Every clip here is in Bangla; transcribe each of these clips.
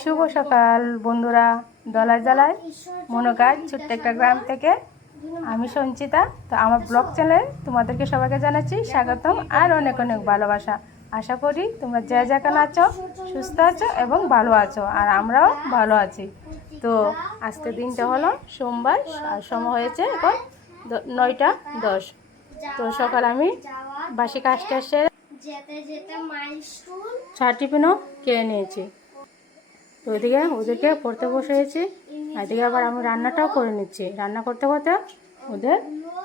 শুভ সকাল বন্ধুরা। দলার জ্বালায় মনোকাজ ছোট্ট একটা গ্রাম থেকে আমি সঞ্চিতা। তো আমার ব্লগ চ্যানেল তোমাদেরকে সবাইকে জানাচ্ছি স্বাগতম আর অনেক অনেক ভালোবাসা। আশা করি তোমরা যে যেখানে আছো সুস্থ আছো এবং ভালো আছো আর আমরাও ভালো আছি। তো আজকে দিনটা হলো সোমবার আর সময় হয়েছে এখন নয়টা দশ। তো সকাল আমি বাসি কাজটা সেরে যেতে যেতে মাইলস্টোন চা টিফিনও খেয়ে নিয়েছি। তো ওইদিকে ওদেরকে পড়তে বসেছি এদিকে আবার আমি রান্নাটাও করে নিচ্ছি। রান্না করতে করতে ওদের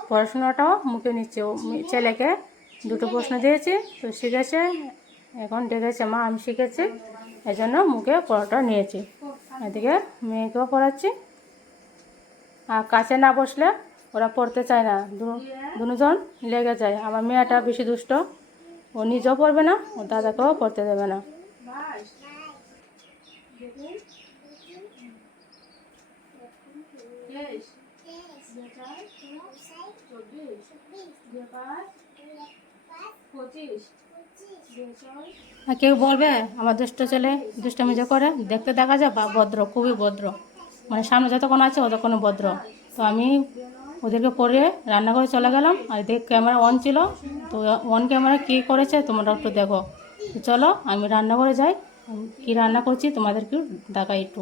পড়াশোনাটাও মুখে নিচ্ছে। ও ছেলেকে দুটো প্রশ্ন দিয়েছি, তো শিখেছে। এখন ডেকেছে মা, আমি শিখেছি। এই জন্য মুখে পড়াটা নিয়েছি। এদিকে মেয়েকেও পড়াচ্ছি। আর কাছে না বসলে ওরা পড়তে চায় না। দুজন লেগে যায়। আমার মেয়েটা বেশি দুষ্ট। ও নিজেও পড়বে না, ও দাদাকেও পড়তে দেবে না। আর কেউ বলবে, আমার দুষ্ট ছেলে দুষ্টামি যে করে, দেখতে দেখা যায় বা ভদ্র, খুবই ভদ্র। মানে সামনে যতক্ষণ আছে ততক্ষণ ভদ্র। তো আমি ওদেরকে পরে রান্না করে চলে গেলাম, আর দেখ ক্যামেরা অন ছিল। তো অন ক্যামেরা কী করেছে তোমরা একটু দেখো। চলো, আমি রান্না করে যাই। কী রান্না করছি? তোমাদেরকেও দেখাই একটু।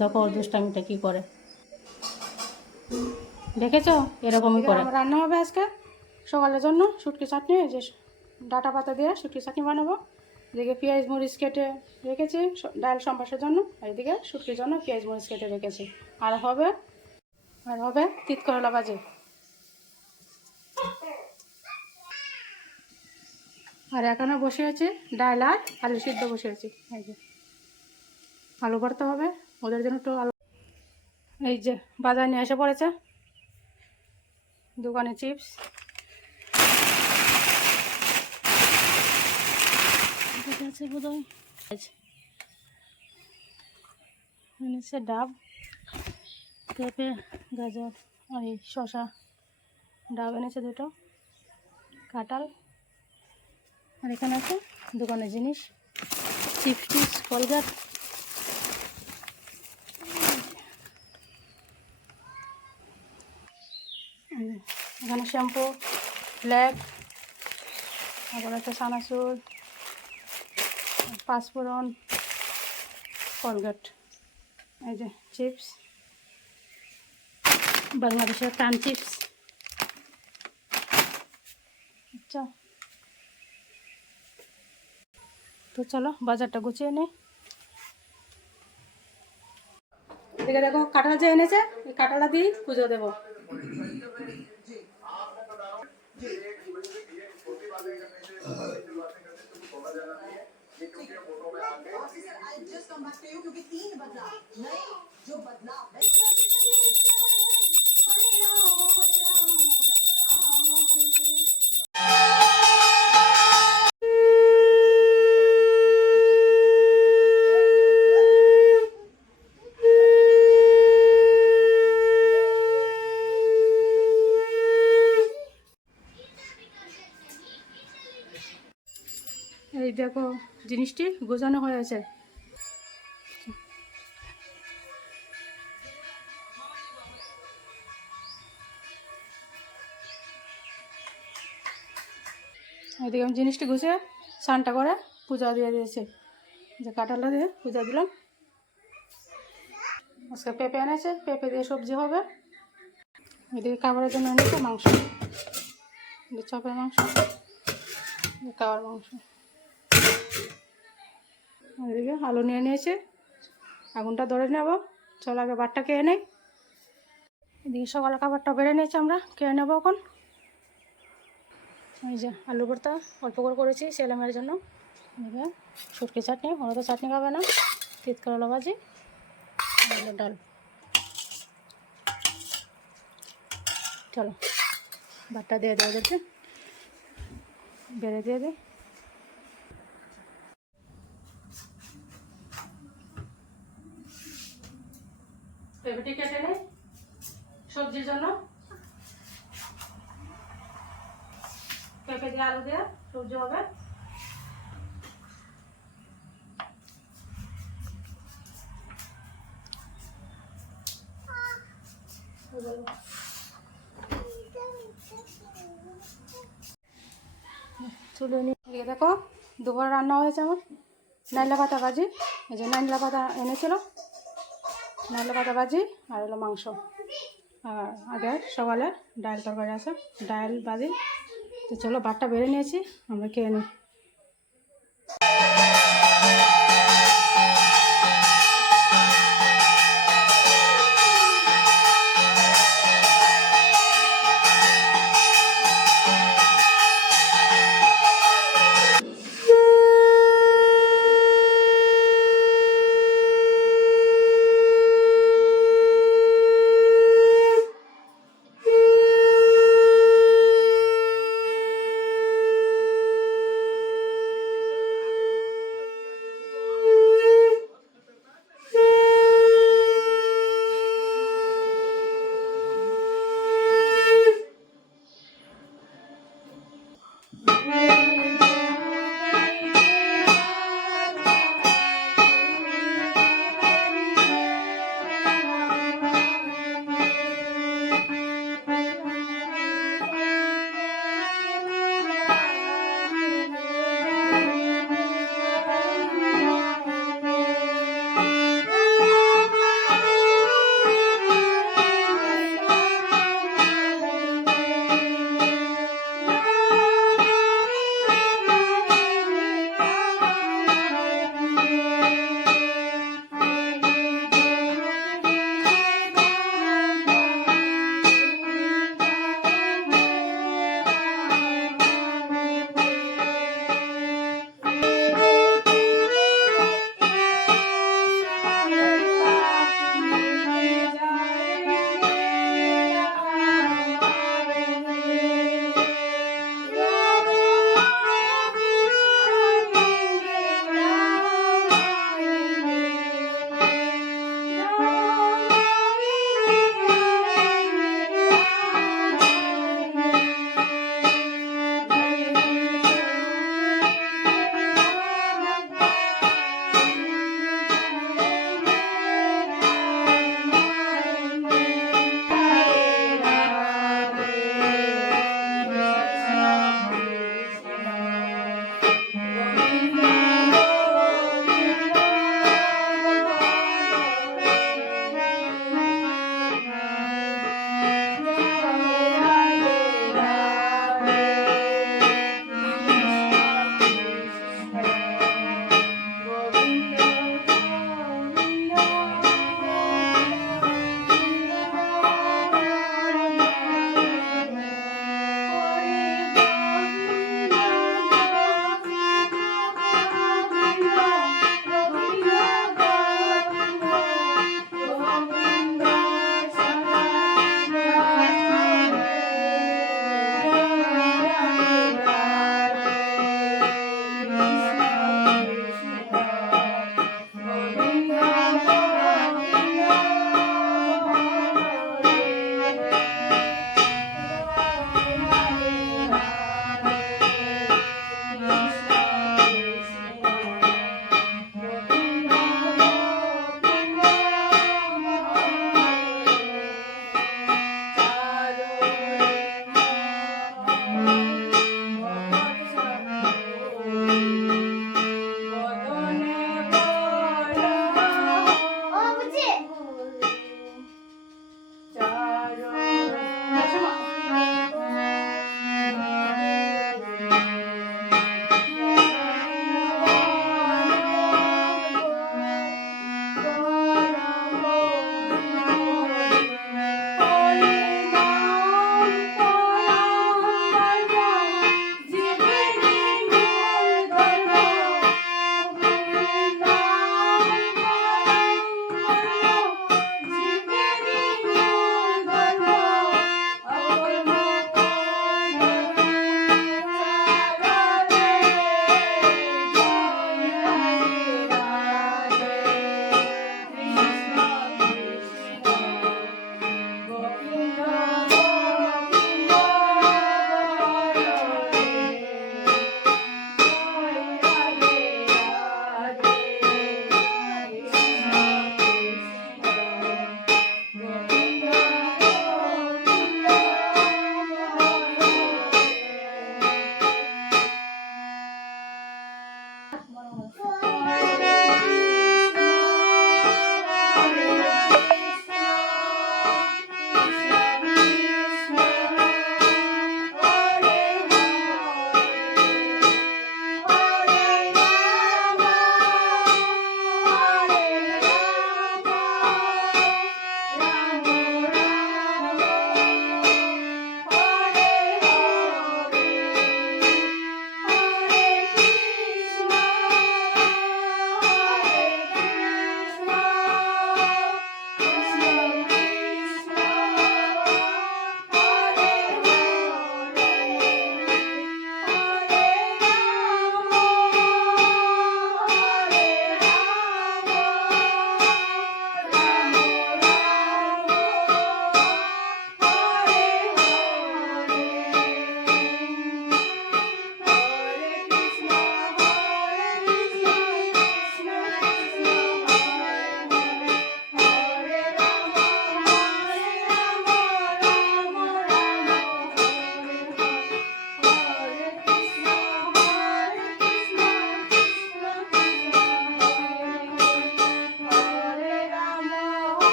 দেখো ওর দুষ্টামিটা কী করে। দেখেছ? এরকমই করে। রান্না হবে আজকে। সকালের জন্য শুটকি চাটনি যে ডাটা পাতা দিয়ে শুটকি চাটনি বানাবো। এদিকে পেঁয়াজ মরিচ কেটে রেখেছি ডাল সম্বাসের জন্য। আর এদিকে শুটকির জন্য পেঁয়াজ মরিচ কেটে রেখেছি। আর হবে আর হবে তিত করলা ভাজি। আর এখনও বসে আছে, ডাল আর আলু সিদ্ধ বসে আছি। এই যে, আলু ভরতে হবে, ওদের জন্য একটু আলু। এই যে, বাজার নিয়ে এসে পড়েছে। দোকানে চিপস। আছে বোধ হয় এনেছে ডাব, পেঁপে, গাজর, এই শশা ডাব এনেছে দুটো। কাঁঠাল। আর এখানে আছে দোকানের জিনিস। Chips tips, Colgate. এখানে শ্যাম্পু, ব্ল্যাক, তারপর আছে সানাসুর, পাঁচফোড়ন, কলগেট। এই যে চিপস। বাংলাদেশের টান চিপস। আচ্ছা। তো চলো বাজারটা গুছিয়ে নিই এদিকে দেখো কাঁঠাল যে এনেছে এই কাঁঠালা দিয়ে পুজো দেবো এই দেখো, জিনিসটি গোছানো হয়েছে এদিকে আমি জিনিসটি গুছিয়ে স্নানটা করে পূজা দিয়ে দিয়েছি। যে কাঁঠালটা দিয়ে পূজা দিলাম। আজকে পেঁপে এনেছে, পেঁপে দিয়ে সবজি হবে। এদিকে খাবারের জন্য এনেছে মাংস। চপের মাংস কাবার মাংস। এদিকে আলু নিয়ে নিয়েছে। আগুনটা ধরে নেব। চল আগে ভাতটা খেয়ে নেই। এদিকে সকালে খাবারটা বেড়ে নিয়েছি আমরা। খেয়ে নেব এখন। এই যে আলু ভর্তা অল্প করে করেছি ছেলেমেয়ের জন্য। এদিকে শুটকি চাটনি, ওরা তো চাটনি খাবে না। তিত করলা ভাজি ডাল। চলো, ভাতটা দিয়ে দেয় ওদেরকে। বেড়ে দিয়ে দেয় পেঁপেটি কেটে নেই। সবজির জন্য। পেঁপে দিয়ে আলু দিয়ে সবজি হবে। নিয়ে দেখো, দুপুর রান্না হয়েছে আমার। নাইলা পাতা ভাজি। এই যে নাইলা পাতা এনেছিল। নাইলা পাতা ভাজি আর হলো মাংস। আর আগে সকালে ডাল তরকারি আছে, ডাল ভাজি তো চলো ভাতটা বেড়ে নিয়েছি, আমরা খেয়ে নিই।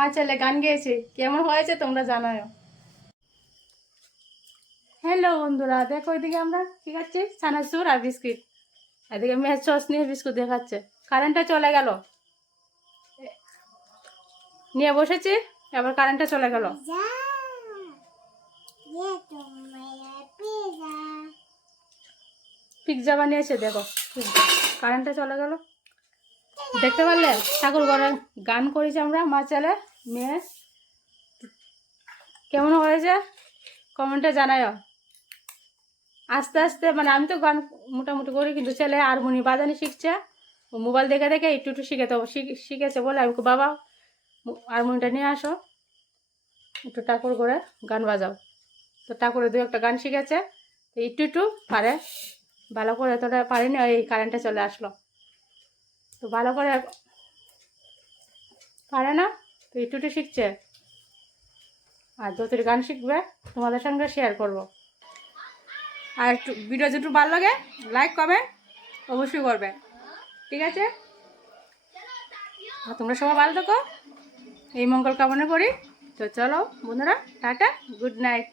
মা ছেলে গান গেয়েছে। কেমন হয়েছে তোমরা জানায়। হ্যালো বন্ধুরা, দেখো ওইদিকে আমরা কি খাচ্ছি সানাসুর আর বিস্কিট। এদিকে মেয়ের সস নিয়ে বিস্কুট দেখাচ্ছে। কারেন্টটা চলে গেল। নিয়ে বসেছি, এবার কারেন্টটা চলে গেল। পিৎজা বানিয়েছে, দেখো। কারেন্টটা চলে গেল। দেখতে পারলে? ঠাকুর ঘরে গান করেছি আমরা, মা ছেলে। মেয়ে? কেমন হয়েছে? কমেন্টে জানাও আস্তে আস্তে মানে আমি তো গান মোটামুটি করি, কিন্তু ছেলে হারমোনি বাজানি শিখছে। মোবাইল দেখে দেখে একটু একটু শিখ- শিখেছে বলে আমি বাবা হারমোনিটা নিয়ে আসো। একটু ঠাকুর করে গান বাজাও। তো ঠাকুরে দু একটা গান শিখেছে। তো একটু একটু পারে। ভালো করে তোরা পারিনি, ওই কারেন্টটা চলে আসলো। তো ভালো করে পারে না? তো একটু একটু শিখছে? আর দোতের গান শিখবে, তোমাদের সঙ্গে শেয়ার করব। আর একটু ভিডিও যেটু ভালো লাগে লাইক কমেন্ট অবশ্যই করবে। ঠিক আছে? আর তোমরা সবাই ভালো থাকো। এই মঙ্গল কামনা করি। তো চলো, বন্ধুরা, টাটা গুড নাইট